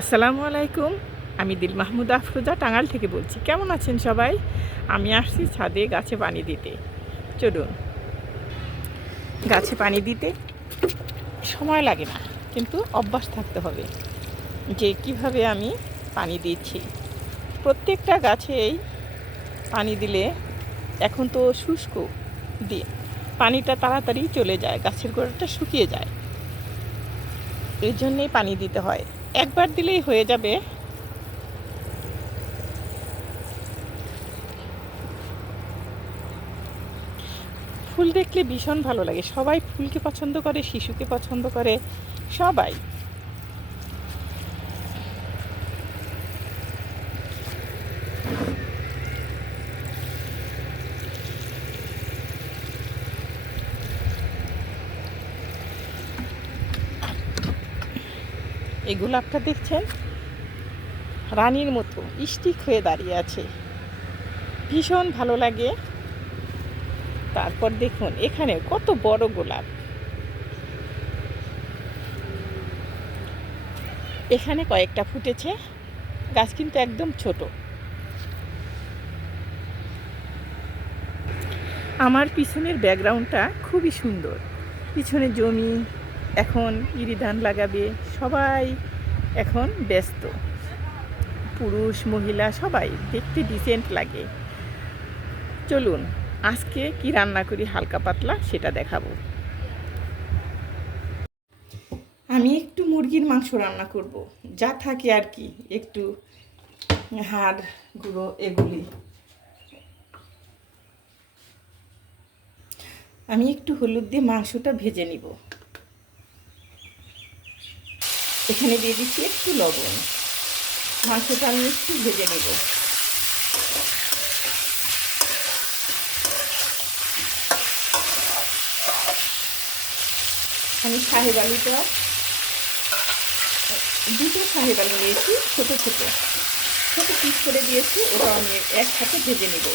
আসসালামু আলাইকুম। আমি দিল মাহমুদ আফরোজা টাঙ্গাল থেকে বলছি। কেমন আছেন সবাই? আমি আসছি ছাদে গাছে পানি দিতে। চলুন। গাছে পানি দিতে সময় লাগে না, কিন্তু অভ্যাস থাকতে হবে যে কীভাবে আমি পানি দিচ্ছি। প্রত্যেকটা গাছেই পানি দিলে এখন তো শুষ্ক দিয়ে পানিটা তাড়াতাড়ি চলে যায়, গাছের গোড়াটা শুকিয়ে যায়। এই জন্যেই পানি দিতে হয়। একবার দিলেই হয়ে যাবে। ফুল দেখলে ভীষণ ভালো লাগে। সবাই ফুলকে পছন্দ করে, শিশুকে পছন্দ করে, সবাই। এই গোলাপটা দেখছেন? রানীর মতো স্টিক হয়ে দাঁড়িয়ে আছে। ভীষণ ভালো লাগে। তারপর দেখুন এখানে কত বড় গোলাপ। এখানে কয়েকটা ফুটেছে, গাছ কিন্তু একদম ছোট। আমার পিছনের ব্যাকগ্রাউন্ডটা খুবই সুন্দর। পিছনে জমি এখন ইরি ধান লাগাবে, সবাই এখন ব্যস্ত। পুরুষ, মহিলা, সবাই দেখতে ডিসেন্ট লাগে। চলুন, আজকে কি রান্না করি হালকা পাতলা সেটা দেখাবো। আমি একটু মুরগির মাংস রান্না করব, যা থাকে আর কি, একটু হাড় গুঁড়ো এগুলি। আমি একটু হলুদ দিয়ে মাংসটা ভেজে নিব। এখানে দিয়ে দিচ্ছি একটু লবণ। মাংসটা আমি একটু ভেজে নেব। আমি সাহেব আলুটা দুটো সাহেব আলু নিয়েছি, ছোটো ছোটো। ছোটো পিস করে দিয়েছি, ওটা আমি একসাথে ভেজে নেব।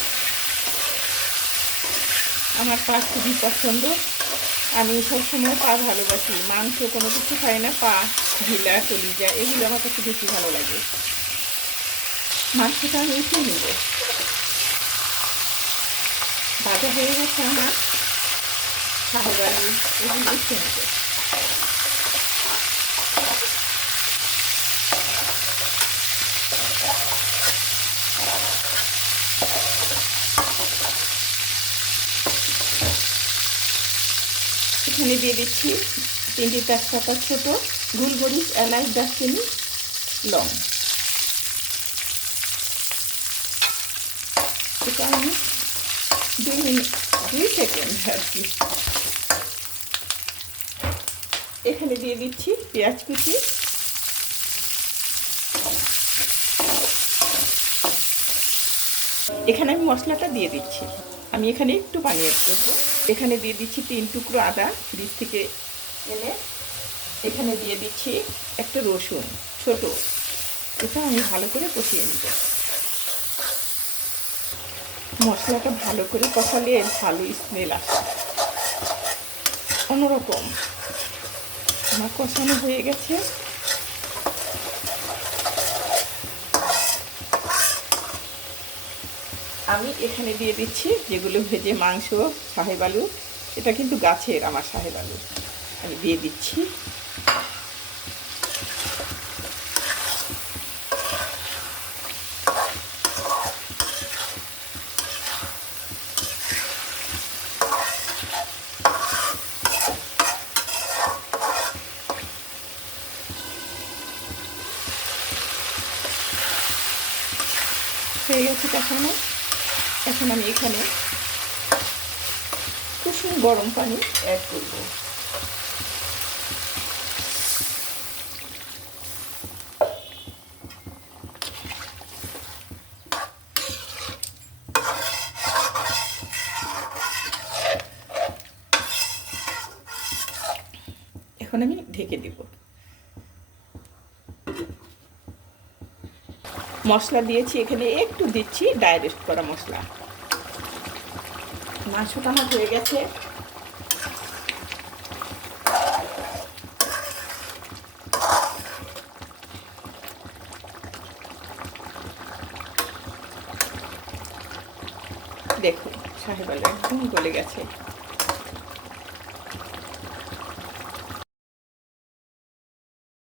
আমার পা খুবই পছন্দ। আমি সবসময় পা ভালোবাসি। মাংস কোনো কিছু খাই না, পা ঢিলা যায়। এগুলো আমার কাছে বেশি ভালো লাগে। মাংসটা আমি উঠে নেব। ভাজা হয়ে গেছে আমার। সাহবাড়ি এগুলো উঠে নেব। এখানে দিয়ে দিচ্ছি। তিনটি তেজপাতা ছোটো, গুলমরিচ, এলাচ, দারচিনি, লং। এটা আমি দুই মিনিট, দুই সেকেন্ড আর কি। এখানে দিয়ে দিচ্ছি পেঁয়াজ কুচি। এখানে আমি মশলাটা দিয়ে দিচ্ছি। আমি এখানে একটু পানি অ্যাড করব। এখানে দিয়ে দিচ্ছি তিন টুকরো আদা ফ্রিজ থেকে এনে এখানে দিয়ে দিচ্ছি একটা রসুন, ছোট। এটা আমি ভালো করে কষিয়ে নিব। মশলাটা ভালো করে কষালে ভালো স্মেল আসে। অন্যরকম। আমার কষানো হয়ে গেছে। আমি এখানে দিয়ে দিচ্ছি যেগুলো ভেজে মাংস সাহেব আলু। এটা কিন্তু গাছের আমার সাহেব আলু। আমি দিয়ে দিচ্ছি। হয়ে গেছে কখনো এখন আমি এখানে কুসুম গরম পানি অ্যাড করব। এখন আমি ঢেকে দেব। মশলা দিয়েছি, এখানে একটু দিচ্ছি ডাইরেক্ট করা মশলা। মাংসটা আমার হয়ে গেছে। দেখুন, সাহেব একদম গলে গেছে।